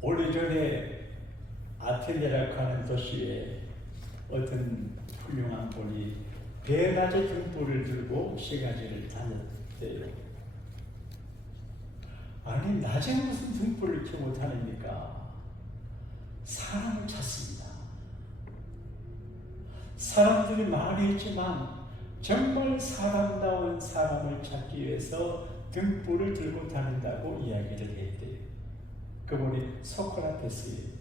오래전에 아테네라고 하는 도시에 어떤 훌륭한 분이 4가지 등불을 들고 3가지를 다녔대요. 아니, 낮에 무슨 등불을 켜고 다닙니까? 사람을 찾습니다. 사람들이 많이 있지만 정말 사람다운 사람을 찾기 위해서 등불을 들고 다닌다고 이야기를 했대요. 그분이 소크라테스예요.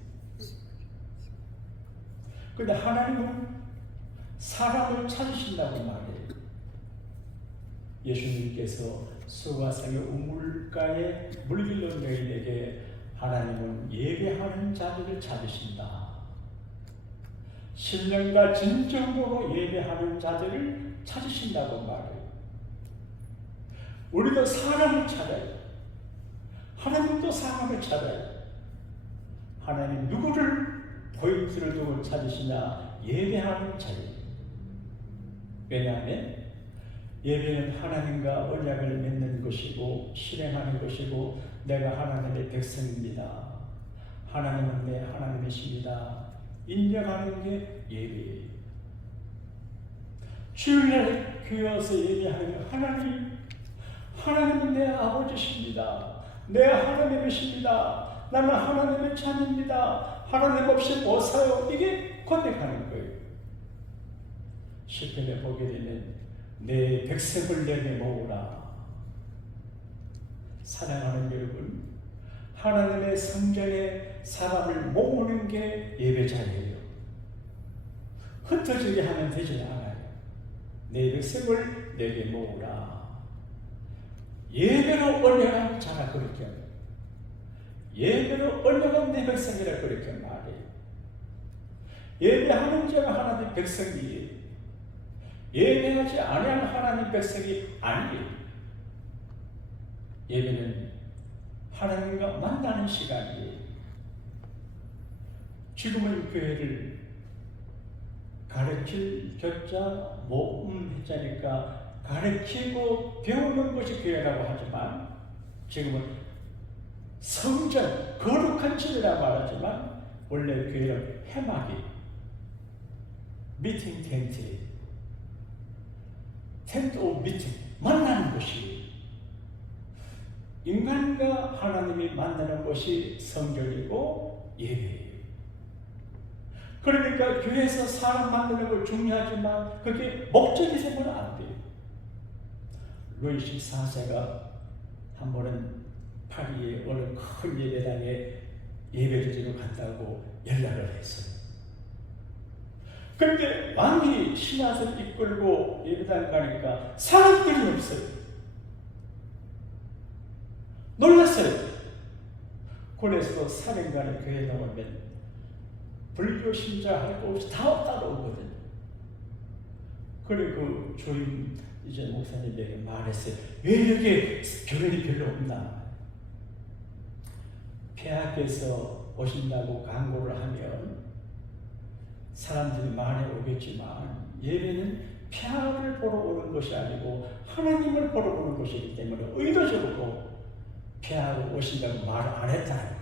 그런데 하나님은 사람을 찾으신다고 말해요. 예수님께서 수가성의 우물가에 물길로 여인에게 하나님은 예배하는 자들을 찾으신다. 신령과 진정으로 예배하는 자들을 찾으신다고 말해요. 우리도 사람을 찾아요. 하나님도 사람을 찾아요. 하나님 누구를 포인트를 두고 찾으시냐? 예배하는 자예요. 왜냐하면 예배는 하나님과 언약을 맺는 것이고 실행하는 것이고 내가 하나님의 백성입니다. 하나님은 내 하나님이십니다. 인정하는 게 예배예요. 주일날 교회 와서 예배하는 하나님은 내 아버지십니다. 내 하나님이십니다. 나는 하나님의 자녀입니다. 하나님 없이 못 살아요. 이게 고백하는 거예요. 시편에 보게 되면 내 백성을 내게 모으라. 사랑하는 여러분, 하나님의 성전에 사람을 모으는 게 예배자예요. 흩어지게 하면 되지 않아요. 내 백성을 내게 모으라. 예배로 언약한 자가 그렇게 합니다. 예배로 언약한 내 백성이라 그렇게 말해요. 예배하는 자가 하나님 백성이에요. 예배하지 아니하는 하나님 백성이 아니에요. 예배는 하나님과 만나는 시간이에요. 지금은 교회를 가르칠 교자, 모음 해자니까 가르치고 배우는 것이 교회라고 하지만 지금은 성전, 거룩한 집이라고 말하지만 원래 교회는 해막이 미팅 텐트 오브 미팅, 만나는 곳이에요. 인간과 하나님이 만나는 곳이 성전이고 예배예요. 그러니까 교회에서 사람 만나는 거 중요하지만 그게 목적이 되면 안 돼요. 루이 14세가 한 번은 파리의 어느 큰 예배당에 예배를 드리러 간다고 연락을 했어요. 그런데 왕이 신하들 이끌고 예배당 가니까 사람들이 없어요. 놀랐어요. 그래서 사령관이 교회에 나오면 불교 신자 할 거 없이 다 따라오거든요. 그래 그 주임 이제 목사님에게 말했어요. 왜 여기 교회이 별로 없나? 폐하께서 오신다고 광고를 하면 사람들이 많이 오겠지만 예배는 폐하를 보러 오는 것이 아니고 하나님을 보러 오는 것이기 때문에 의도적으로 폐하가 오신다고 말 안 했다는 거예요.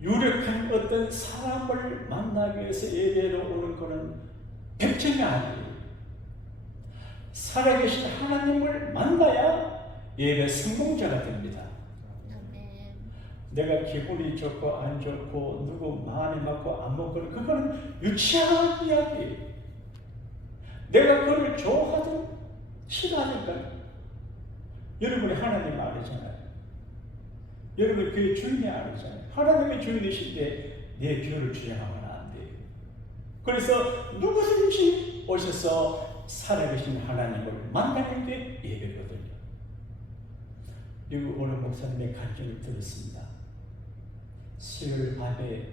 유력한 어떤 사람을 만나기 위해서 예배로 오는 것은 백점이 아니에요. 살아계신 하나님을 만나야 예배 성공자가 됩니다. 내가 기분이 좋고 안 좋고 누구 마음이 맞고 안 맞고 그거는 유치한 이야기예요. 내가 그걸 좋아하든 싫어하니까 여러분이 하나님 아니잖아요. 여러분 교회 주인이 아니잖아요. 하나님의 주인이신데 내 교회를 주장하면 안 돼요. 그래서 누구든지 오셔서 살아계신 하나님을 만나는 게 예배거든요. 미국 어느 목사님의 간증을 들었습니다. 수요일 밤에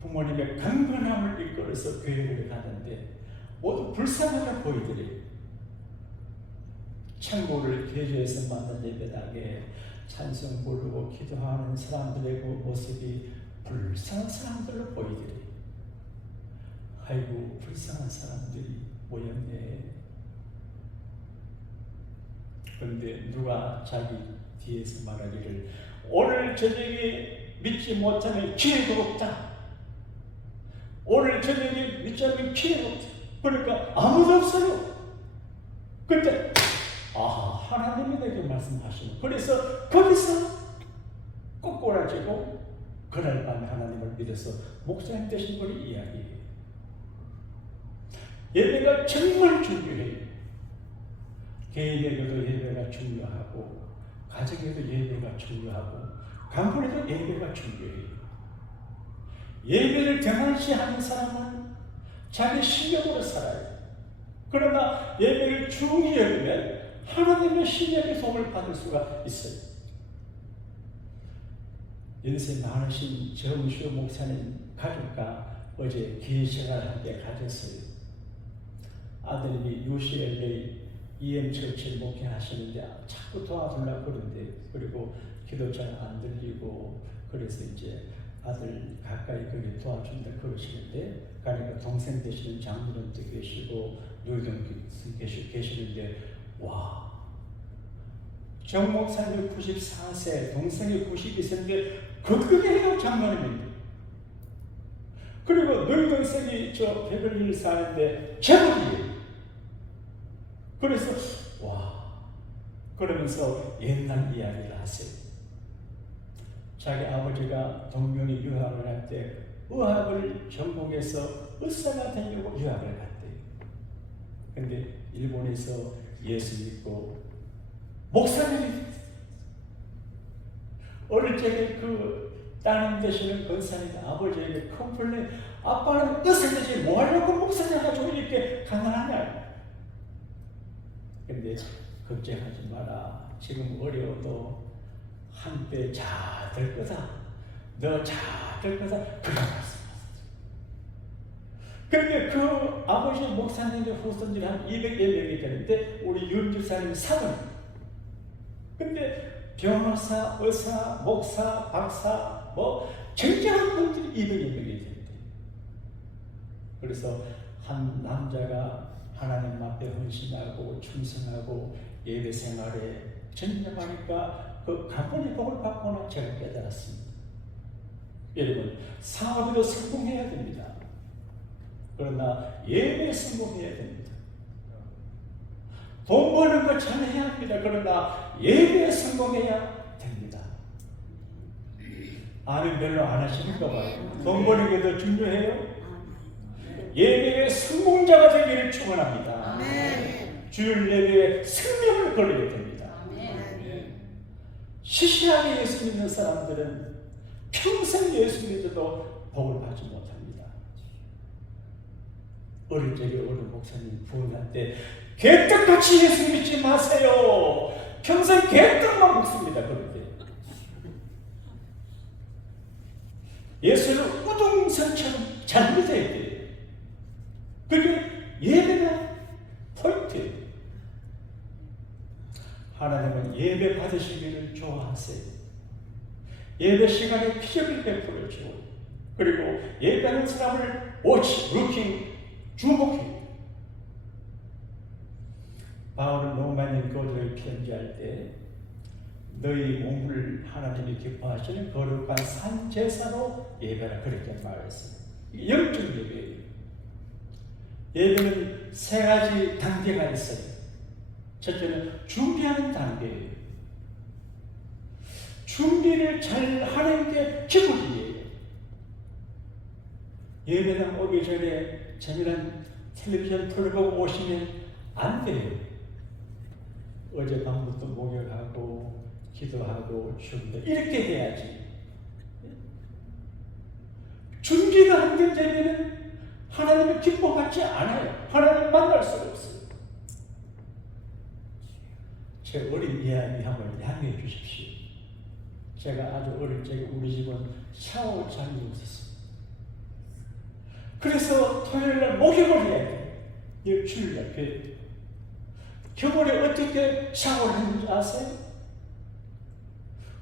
부모님의 강건함을 이끌어서 교회를 가는데 모두 불쌍하게 보이더래요. 창고를 개조해서 만든 예배당에 찬송 부르고 기도하는 사람들의 그 모습이 불쌍한 사람들로 보이더래요. 아이고 불쌍한 사람들이 모였네. 그런데 누가 자기 뒤에서 말하기를 오늘 저녁에 믿지 못하면 기회도 없다. 오늘 저녁에 믿지 않으면 기회도 없다. 그러니까 아무도 없어요. 그때 하나님이 내게 말씀하시는. 그래서 거기서 꼭 꼬라지고 그날 밤에 하나님을 믿어서 목사님 되신 분이 이야기해요. 예배가 정말 중요해요. 개인에게도 예배가 중요하고 가정에도 예배가 중요하고 강론에도 예배가 중요해요. 예배를 등한시하는 사람은 자기 실력으로 살아요. 그러나 예배를 중히 여기면 하나님의 신령의 도움을 받을 수가 있어요. 연세 많으신 정시호 목사님 가족과 어제 긴 시간을 함께 가졌어요. 아들이 UCLA EM처치를 목회하시는데 자꾸 도와주려고 그러는데, 그리고 기도 잘 안 들리고, 그래서 이제 아들 가까이 거기 도와준다 그러시는데, 그러니까 동생 되시는 장모님도 계시고 노이동 계시는데, 와, 정 목사님 94세, 동생이 92세인데 극극해요, 장모님인데. 그리고 너희 동생이 저 베verly 사는데 제목이에요. 그래서 와, 그러면서 옛날 이야기를 하세요. 자기 아버지가 동명이 유학을 할 때 의학을 전공해서 의사가 되려고 유학을 갔대요. 근데 일본에서 예수 믿고 목사님이 됐어요. 어릴 적에 그 따님 되시는 권사님 아버지에게 컴플레인, 아빠는 의사되지 뭐 하려고 목사님 가지고 이렇게 가난하냐. 근데 걱정하지 마라. 지금 어려워도 한때 잘 될 거다. 너 잘 될 거다. 그런 말씀하셨어요. 그런데 그 아버지 목사님의 후손들이 한 200여 명이 되는데 우리 윤주사님 사모님. 근데 변호사, 의사, 목사, 박사, 뭐 굉장한 분들이 200여 명이 되는데, 그래서 한 남자가 하나님 앞에 헌신하고 충성하고 예배 생활에 전념하니까 그 간본의 복을 받거나 제가 깨달았습니다. 여러분, 사업에도 성공해야 됩니다. 그러나 예배에 성공해야 됩니다. 돈 버는 거 잘해야 합니다. 그러나 예배에 성공해야 됩니다. 아멘 별로 안 하시는가 봐요. 돈 버는 게 더 중요해요? 예배의 성공자가 되기를 축원합니다. 주일 예배에 생명을 걸어야 됩니다. 시시하게 예수 믿는 사람들은 평생 예수 믿어도 복을 받지 못합니다. 어릴 적에 어느 목사님 부흥할 때 개떡같이 예수 믿지 마세요. 평생 개떡만 먹습니다. 그런데 예수를 우동선처럼 잘 믿어야 돼요. 그게 예배가 포인트예요. 하나님은 예배 받으시기를 좋아하세요. 예배 시간에 기적을 베풀어줘. 그리고 예배하는 사람을 watch, looking, 주목해요. 바울은 로마인 교도를 편지할 때 너희 몸을 하나님이 기뻐하시는 거룩한 산 제사로 예배라 그렇게 말했어요. 영적 예배예요. 예배는 세 가지 단계가 있어요. 첫째는 준비하는 단계예요. 준비를 잘 하는 게 기본이에요. 예배당 오기 전에 재미난 텔레비전 틀어보고 오시면 안 돼요. 어젯밤부터 목욕하고 기도하고 준비 이렇게 해야지. 준비가 안 된 예배는 하나님을 기뻐받지 않아요. 하나님을 만날 수가 없어요. 제 어린 이야기 한번 양해해 주십시오. 제가 아주 어릴 적에 우리 집은 샤워장이 없었어요. 그래서 토요일날 목욕을 해야 돼요. 주일날 교회. 겨울에 어떻게 샤워를 했는지 아세요?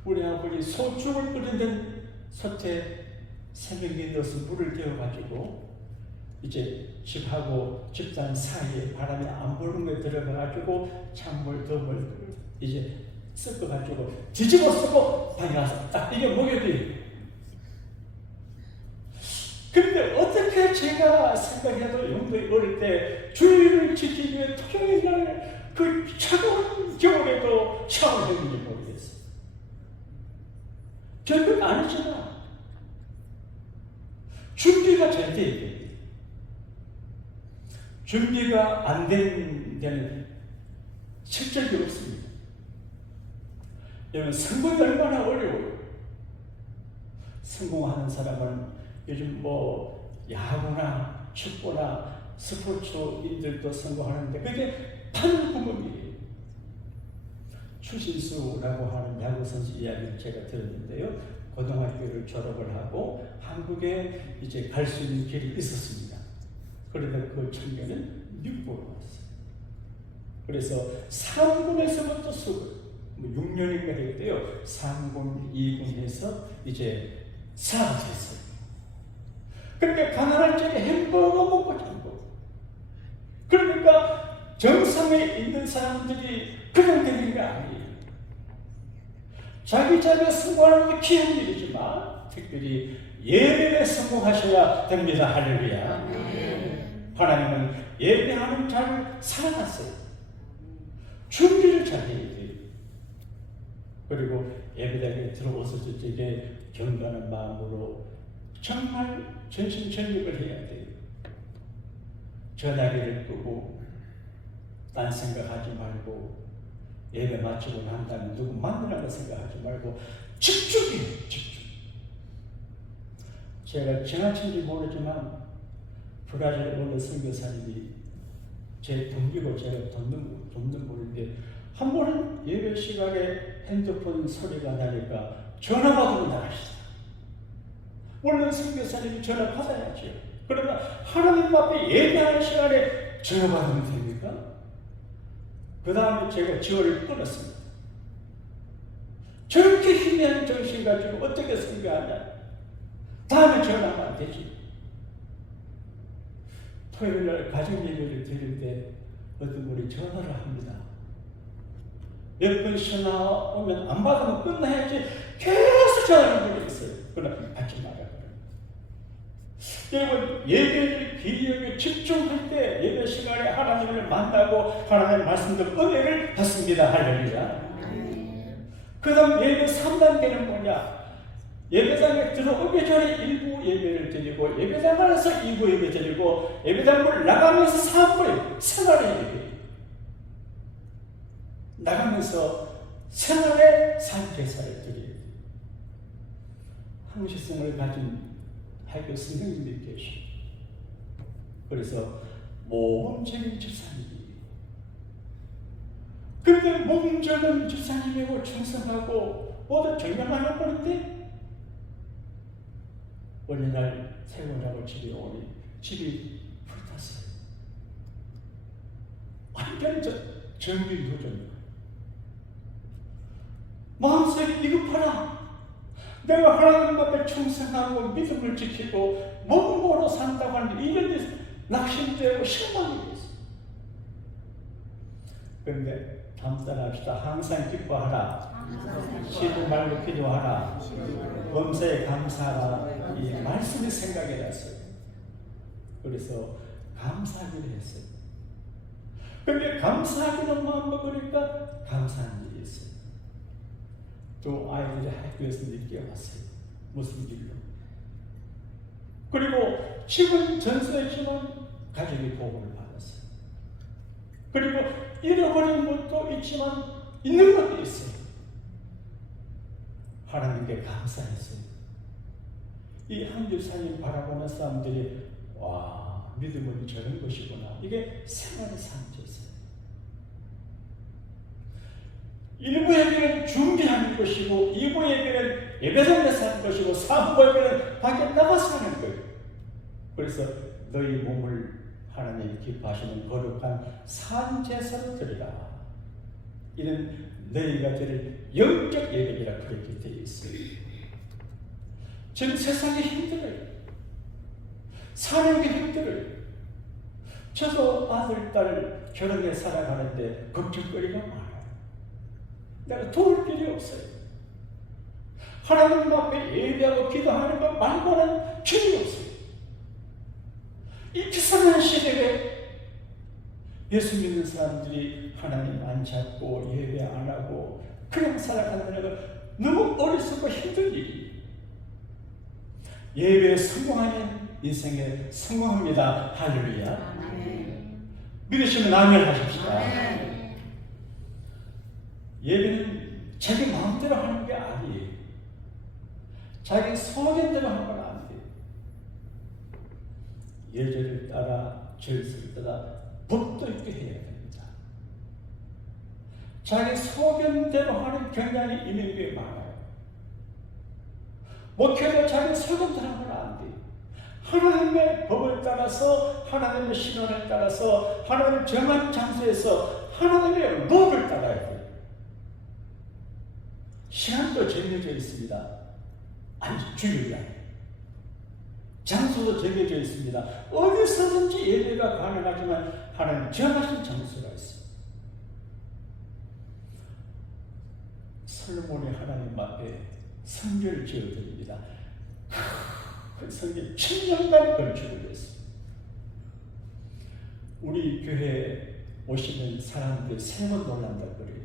우리 아버지 소죽을 끓이는 솥에 새벽에 넣어서 물을 데워가지고 이제 집하고 집단 사이에 바람이 안 부는 거에 들어가가지고 찬물, 더물 이제 섞어가지고 뒤집어 쓰고 방에 가서 딱 이게 목욕이. 근데 어떻게 제가 생각해도 영도에 어릴 때 주의를 지키기 위해 토요일날 그 차가운 겨울에도 샤워했는지 모르겠어요. 별것 아니지만 준비가 잘 돼야 돼요. 준비가 안 된 데는 실적이 없습니다. 여러분, 성공이 얼마나 어려워요. 성공하는 사람은 요즘 뭐 야구나 축구나 스포츠인들도 성공하는데 그게 판구멍이에요. 추신수라고 하는 야구 선수 이야기를 제가 들었는데요. 고등학교를 졸업을 하고 한국에 이제 갈 수 있는 길이 있었습니다. 그런데 그 청년은 미국으로 왔어요. 그래서 3군에서부터 수급 6년인가 했대요. 3군, 2군에서 이제 4가 됐어요. 그러니까 가난할 적에 햄버거 먹고 잔거. 그러니까 정상에 있는 사람들이 그냥 되는 게 아니에요. 자기 성공하는 게 귀한 일이지만 특별히 예배에 성공하셔야 됩니다. 할렐루야. 하나님은 예배하는 자를 사랑하세요. 준비를 잘 해야 돼요. 그리고 예배당에 들어와서 저쪽에 경건한 마음으로 정말 전심전력을 해야 돼요. 전화기를 끄고 딴 생각하지 말고 예배 마치고 난 다음에 누구 만나라고 생각하지 말고 집중해요. 집중. 제가 지나친지 모르지만 브라질 어느 선교사님이 제 동기고 제가 돕는 분인데 한 번은 예배 시간에 핸드폰 소리가 나니까 전화 받으러 나가시다. 원래 선교사님이 전화 받아야죠. 그러나 하나님 앞에 예배하는 시간에 전화 받으면 됩니까? 그 다음에 제가 전화를 끊었습니다. 저렇게 희미한 정신 가지고 어떻게 선교하냐? 다음에 전화하면 안 되지. 토요일날 가정 예배를 드릴 때 어떤 분이 전화를 합니다. 몇 번 전화 오면 안 받으면 끝나야지 계속 전화를 보고 있어요. 그러나 받지 말아요. 여러분, 예배를 기억에 집중할 때 예배 시간에 하나님을 만나고 하나님의 말씀들 은혜를 받습니다. 할렐루야. 그 다음 예배 3단계는 뭐냐? 예배당에 들어오기 전에 1부 예배를 드리고 예배당 안에서 2부 예배 드리고 예배당을 나가면서 3부 생활의 예배 나가면서 생활의 삶제사를 드려요. 항시성을 가진 할교 선생님이 계시고 그래서 모범적인 집사님이에요. 그런데 모범적인 집사님이고 충성하고 모두 정명하는 분인데 어느 날 세원하고 집에 오니 집이 불탔어요. 완전 정밀도전. 마음속에 비겁하라. 내가 하나님 앞에 충성하고 믿음을 지키고 몸으로 산다고 하는데 이런 데서 낙심되고 실망이 됐어요. 그런데 감사합시다. 항상 기뻐하라. 쉬지 말고 기도하라. 범사에 감사하라. 이 말씀이 생각이 났어요. 그래서 감사하기를 했어요. 그런데 감사하기는 마음 먹으니까 감사한 일이 있어요. 또 아이들이 학교에서 느껴왔어요. 무슨 일로? 그리고 집은 전소했지만 가족이 보호를 받았어요. 그리고 잃어버린 것도 있지만 있는 것도 있어요. 하나님께 감사했어요. 이 한교사님 바라보는 사람들이 와, 믿음은 저런 것이구나. 이게 생활의 상처였어요. 1부 예배는 준비하는 것이고 2부 예배는 예배당에서 하는 것이고 3부 예배는 밖에 나가서 하는 거예요. 그래서 너희 몸을 하나님이 기뻐하시는 거룩한 산제사로 드리라. 이는 너희가 드릴 영적 예배이라 그렇게 되어 있어요. 지금 세상이 힘들어요. 사는 게 힘들어요. 저도 아들, 딸 결혼해 살아가는데 걱정거리가 많아요. 내가 도울 길이 없어요. 하나님 앞에 예배하고 기도하는 것 말고는 길이 없어요. 이 비상한 시대에 예수 믿는 사람들이 하나님 안 잡고 예배 안 하고 그냥 살아간다는 건 너무 어리석고 힘든 일이에요. 예배에 성공하면 인생에 성공합니다. 할렐루야. 믿으시면 아멘 하십시다. 예배는 자기 마음대로 하는 게 아니에요. 자기 소견대로 하는 건 안 돼요. 예절을 따라 절수를 따라 법도 있게 해야 됩니다. 자기 소견대로 하는 경향이 있는 게 많아요. 목회도 자기 소견대로 하면 안 돼요. 하나님의 법을 따라서, 하나님의 신원을 따라서, 하나님의 정한 장소에서 하나님의 룰을 따라야 돼요. 시간도 정해져 있습니다. 아니, 주일날. 장소도 정해져 있습니다. 어디서든지 예배가 가능하지만 하나님 정하신 장소가 있습니다. 솔로몬이 하나님 앞에 성전을 지어드립니다. 그 성전 7년간 건축을 했습니다. 우리 교회에 오시는 사람들 세 번 놀란다고 그래요.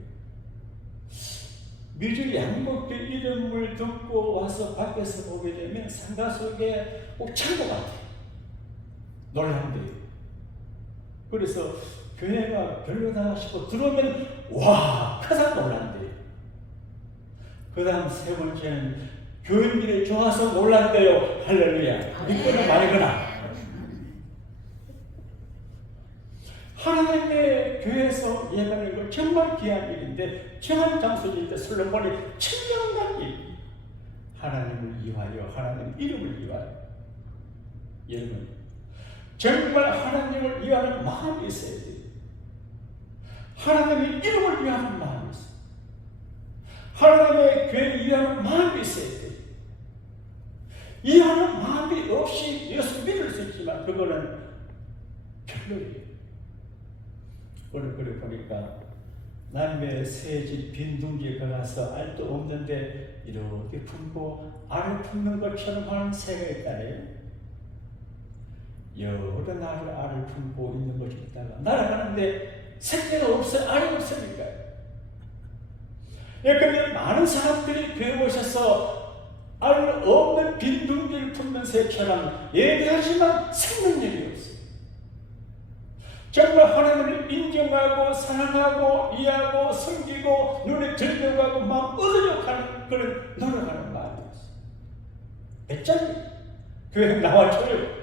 미주 양목교 이름을 듣고 와서 밖에서 보게 되면 상가 속에 꼭 창고 같아요. 놀란대요. 그래서 교회가 별로다 싶고 들어오면 와! 가장 놀란대요. 그 다음 세 번째는 교인들이 좋아서 놀란대요. 할렐루야. 믿거나 말거나. 하나님의 교회에서 예배하는 건 정말 귀한 일인데 정한 장소일 때 솔로몬이 7년간 하나님을 위하여 하나님 이름을 위하여 여러분 정말 하나님을 위하는 마음이 있어야 돼요. 하나님의 이름을 위하는 마음이 있어요. 하나님의 교회를 위하는 마음이 있어야 돼요. 이하는 마음이 없이 예수 믿을 수 있지만 그거는 별로예요. 오늘 그래 보니까 남의 새집 빈둥지에 가서 알도 없는데 이렇게 품고 알을 품는 것처럼 하는 새가 있다네요. 여러 날을 알을 품고 있는 것이 있다가 날아가는데 새끼가 없어요. 알이 없으니까. 그런데 많은 사람들이 교회 오셔서 알 없는 빈둥지를 품는 새처럼 예배하지만 생명력이 없어요. 정말 하나님을 인정하고 사랑하고 이해하고 섬기고 눈에 들려가고 마음 얻으려고 하는 그런 노력하는 마음이 있어요. 배짱이 교회 나와줘요.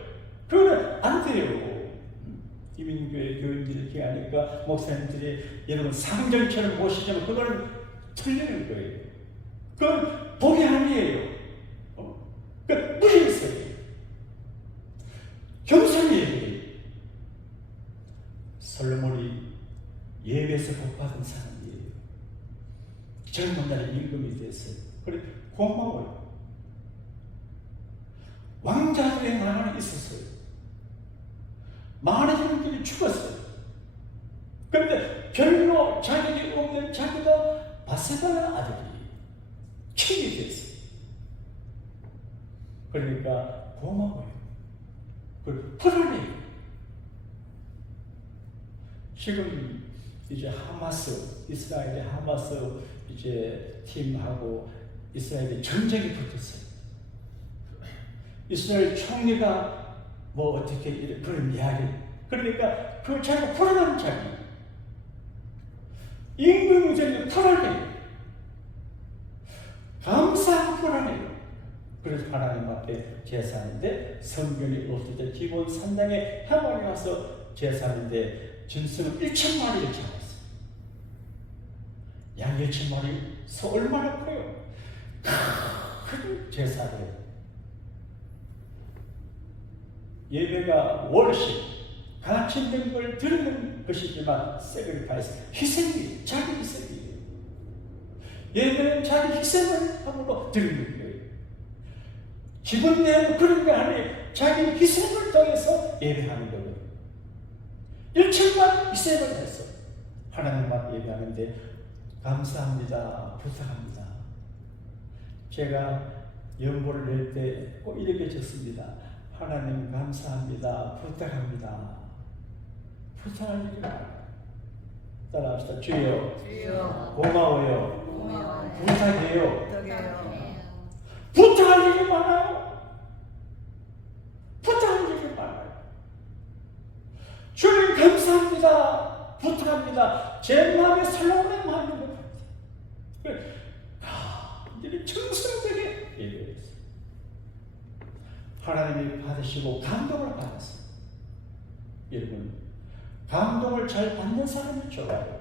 그거는 안 돼요. 이민교회 교인들이 하니까 목사님들이 여러분 상정처럼 모시자면 그거는 틀리는 거예요. 그건 복이 아니에요. 그건 무리했어요. 겸손이에요. 솔로몬이 예배에서 복받은 사람이에요. 젊은 날에 임금이 됐어요. 그래 고마워요. 왕자들의 나라는 있었어요. 많은 사람들이 죽었어요. 그런데 별로 자격이 없는 자기가 바세바의 아들이 킹이 됐어요. 그러니까 고마워요. 그리고 불안해요. 지금 이제 하마스, 이스라엘의 하마스 이제 팀하고 이스라엘의 전쟁이 붙었어요. 이스라엘 총리가 뭐 어떻게 그런 이야기. 그러니까 그 자기가 불안한 자기. 임금이 되면 불안해요. 감사하고 불안해요. 그래서 하나님 앞에 제사하는데 성경이 없을 때 기본 3당에 해방에 와서 제사하는데 짐승은 1,000마리를 잡았어요. 양 1,000마리, 소 얼마나 커요? 큰 제사를. 예배가 월십, 가치있는 걸 드리는 것이지만 세그리파이스, 희생이, 자기 희생이에요. 예배는 자기 희생을 함으로 드리는 거예요. 기분 내면 그런 게 아니에요. 자기 희생을 통해서 예배하는 거예요. 1,000만 희생을 했어. 하나님 앞 예배하는데 감사합니다. 부탁합니다. 제가 연보를 낼 때 꼭 이렇게 적습니다. 하나님 감사합니다. 부탁합니다. 부탁할 일이 많아요. 따라합시다. 주여, 고마워요. 부탁해요. 부탁할 일이 많아요. 부탁할 일이 많아요. 주님 감사합니다. 부탁합니다. 제 마음에 설레는 마음이 것 같아요. 이들이 정성되게 예배했어요. 하나님이 받으시고 감동을 받았어요. 여러분, 감동을 잘 받는 사람이 좋아요.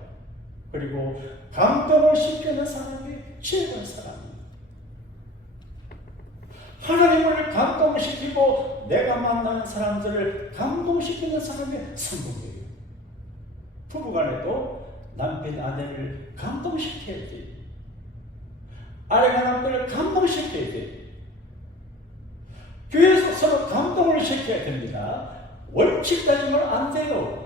그리고 감동을 시키는 사람이 최고의 사람입니다. 하나님을 감동시키고 내가 만나는 사람들을 감동시키는 사람이 성공이에요. 부부간에도 남편 아내를 감동시켜야 돼요. 아내가 남편을 감동시켜야 돼요. 교회에서 서로 감동을 시켜야 됩니다. 원칙 따지면 안 돼요.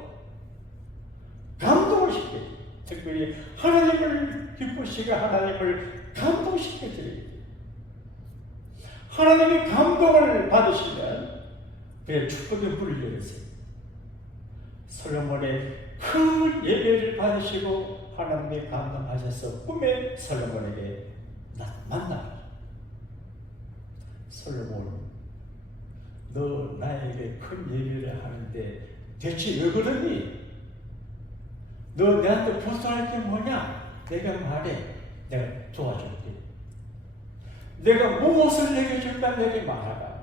감동을 시켜야 돼요. 특별히 하나님을 기쁘시게 하나님을 감동시켜드려야 돼요. 하나님이 감동을 받으시면 그의 축복의 문을 열으세요. 솔로몬의 큰 예배를 받으시고 하나님이 감동하셔서 꿈에 솔로몬에게 만나. 솔로몬, 너 나에게 큰 예배를 하는데 대체 왜 그러니? 너 내한테 부탁할 게 뭐냐? 내가 말해. 내가 도와줄게. 내가 무엇을 내게 줄까? 내게 말하라.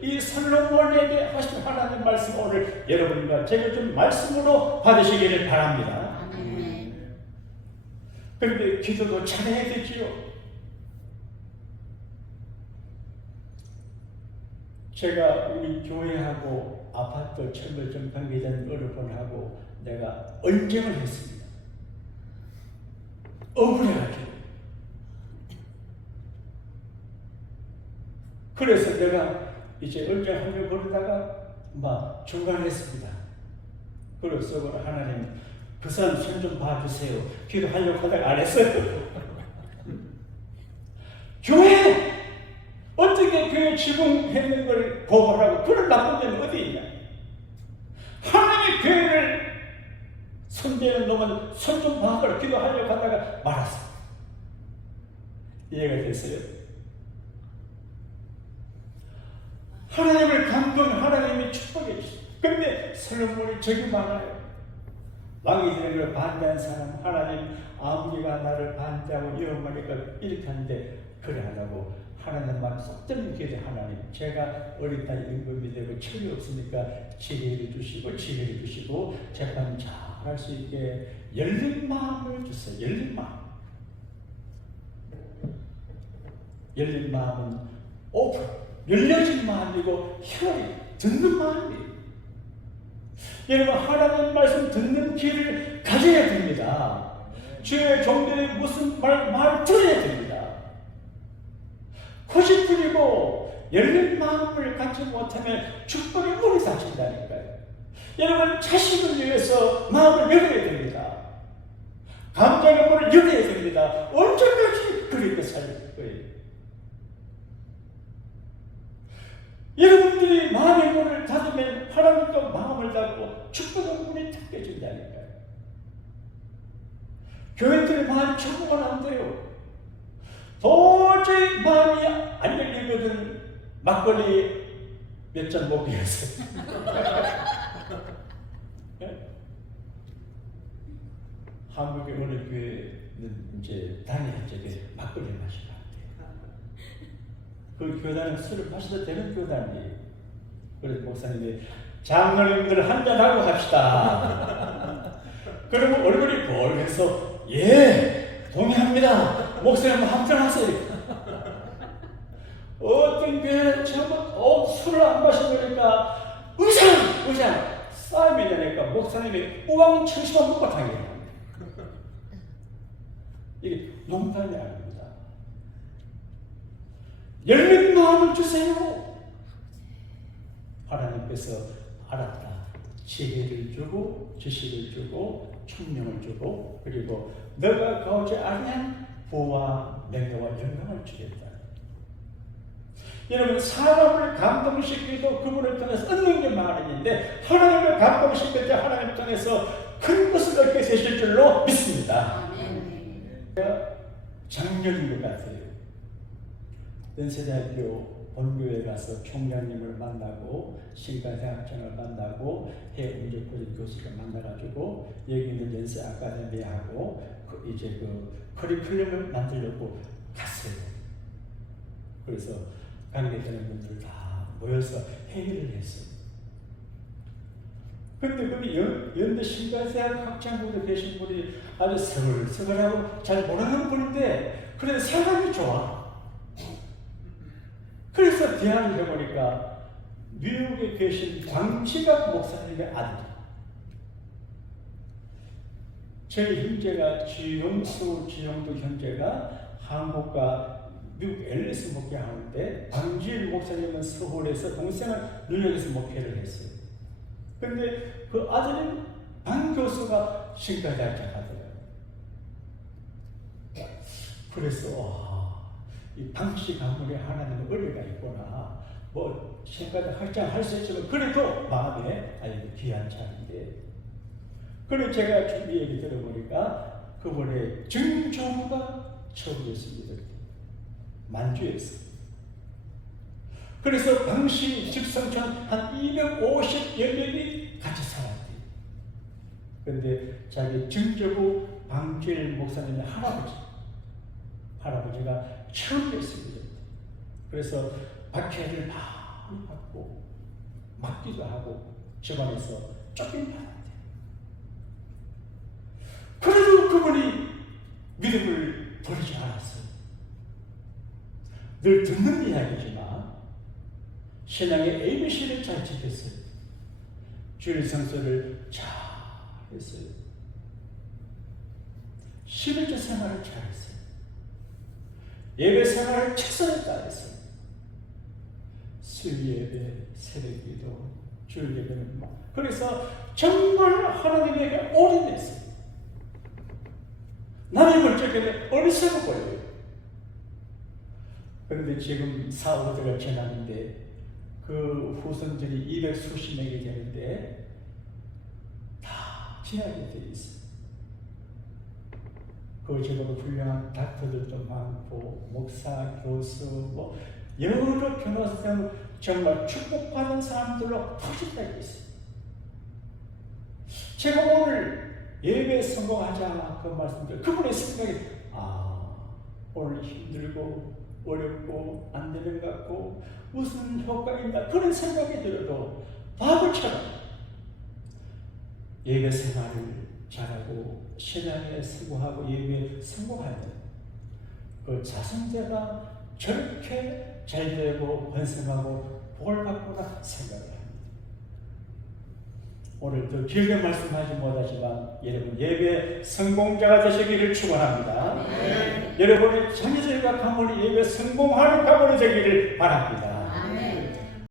이 솔로몬에게 하신 하나님 말씀 오늘 여러분과 제가 좀 말씀으로 받으시기를 바랍니다. 그런데 기도도 잘해야 되지요. 제가 우리 교회하고 아파트 철거점 관계된 어르신하고 내가 언쟁을 했습니다. 억울해가지고. 그래서 내가 이제 언쟁하려고 그러다가 막 중간했습니다. 그래서 하나님 그 사람 손 좀 봐주세요. 기도하려고 하다가 안 했어요. 교회! 어떻게 교회 지붕했는 걸 고발하고 그런 나쁜 데는 어디 있냐? 하나님의 교회를 손대는 놈은 손 좀 봐서 기도하려고 하다가 말았어. 이해가 됐어요? 하나님을 하나님이 축복해 주세요. 근데 솔로몬이 저기 많아요. 왕이 되는 걸 반대한 사람, 하나님 아버지가 나를 반대하고 이러니까 이렇게 하는데 그래 하라고 하나님 말 쏙 들은 기도. 하나님 제가 어린 딸 임금이 되고 철이 없으니까 지혜를 주시고 재판 잘 할 수 있게 열린 마음을 주세요. 열린 마음. 열린 마음은 오픈, 열려진 마음이고 혀를 듣는 마음이에요. 여러분 하나님 말씀 듣는 귀를 가져야 됩니다. 주의 종들이 무슨 말 들어야 됩니다. 코시 뿌리고 열린 마음을 갖지 못하면 축복의 문이 닫힌다니까요. 여러분 자식을 위해서 마음을 열어야 됩니다. 감정의 문을 열어야 됩니다. 언제까지 그렇게 살 거예요? 여러분들이 마음의 문을 닫으면 하나님도 마음을 닫고 축복의 문이 닫혀진다니까요. 교회들의 마음이 적응은 안 돼요. 도저히 마음이 안 열리거든. 막걸리 몇 잔 먹기 위해서. 한국의 어느 교회는 이제 단일 저게 막걸리 마시면 안 돼요. 그 교단은 술을 마셔도 되는 교단이에요. 그래서 목사님이 장로님들 한잔하고 갑시다. 그러면 얼굴이 벌게서 예 동의합니다. 목사님 한잔하세요. 어떤 교회는 전부 술을 안 마시니까 의상 싸움이 되니까 목사님이 우왕청심한 못하게 합니다. 이게 농담이 아닙니다. 열린 마음을 주세요. 하나님께서 알았다. 지혜를 주고 지식을 주고 총명을 주고 그리고 너가 가오지 아니한 부와 명예와 영광을 주겠다. 여러분 사람을 감동시키기도 그분을 통해서 얻는 게 많은데 하나님을 감동시킬 때 하나님을 통해서 큰 것을 얻게 되실 줄로 믿습니다. 작년인 것 같아요. 연세대학교 본교에 가서 총장님을 만나고 신간대학장을 만나고 해운적고진 교수를 만나가지고 여기 있는 연세 아카데미하고 이제 그 커리큘럼을 만들려고 갔어요. 그래서 관계되는 분들 다 모여서 회의를 했어요. 근데 거기 연대 신간대학 학장분들 계신 분이 아주 서글서글하고 잘 모르는 분인데 그래도 사람이 좋아. 그래서 대화를 해보니까 뉴욕에 계신 광지갑 목사님의 아들, 저희 형제가 지용도 형제가 한국과 미국 LS 목회하는데 광지일 목사님은 서울에서 동생은 뉴욕에서 목회를 했어요. 근데 그 아들인 방 교수가 신과대학교 하더라고요. 그래서 이 방씨 가문에 하나님의 은혜가 있구나. 뭐 신과대 학장 할 수 있지만 그래도 마음에 아주 귀한 자인데. 그래서 제가 준비 얘기 들어보니까 그분의 증조부가 처음이었습니다. 만주에서. 그래서 당시 집성촌 한 250여 명이 같이 살았대요. 그런데 자기 증조부 방주일 목사님의 할아버지가 처음이었습니다. 그래서 박해를 많이 받고 맞기도 하고 집안에서 쫓겨나는데 그래도 그분이 믿음을 버리지 않았어요. 늘 듣는 이야기지만 신앙의 ABC를 잘 지켰어요. 주일 성수를 잘 했어요. 11조 생활을 잘 했어요. 예배 생활을 책선에 따랐어요. 수요예배, 새벽기도, 주일 예배는 그래서 정말 하나님에게 올인했어요. 남의 물질에게 어리석어 보여요. 그런데 지금 4, 5대가 지났는데 그 후손들이 200수십 명이 되는데 다 지나게 돼 있어요. 그 제도로 훌륭한 닥터들도 많고 목사, 교수, 뭐 여러 변호사 등 정말 축복받은 사람들로 퍼진다고 있어요. 제가 오늘 예배에 성공하자 그 말씀들 그분의 생각이 오늘 힘들고 어렵고 안 되는 것 같고 무슨 효과가 있나 그런 생각이 들어도 바보처럼 예배 생활을 잘하고 신앙에 성공하고 예배에 성공하는 그 자성제가 저렇게 잘 되고 번성하고 복을 받구나 생각을 합니다. 오늘 더 길게 말씀하지 못하지만 여러분 예배 성공자가 되시기를 축원합니다. 여러분의 자녀들과 가문이 예배 성공하는 가문이 되기를 바랍니다.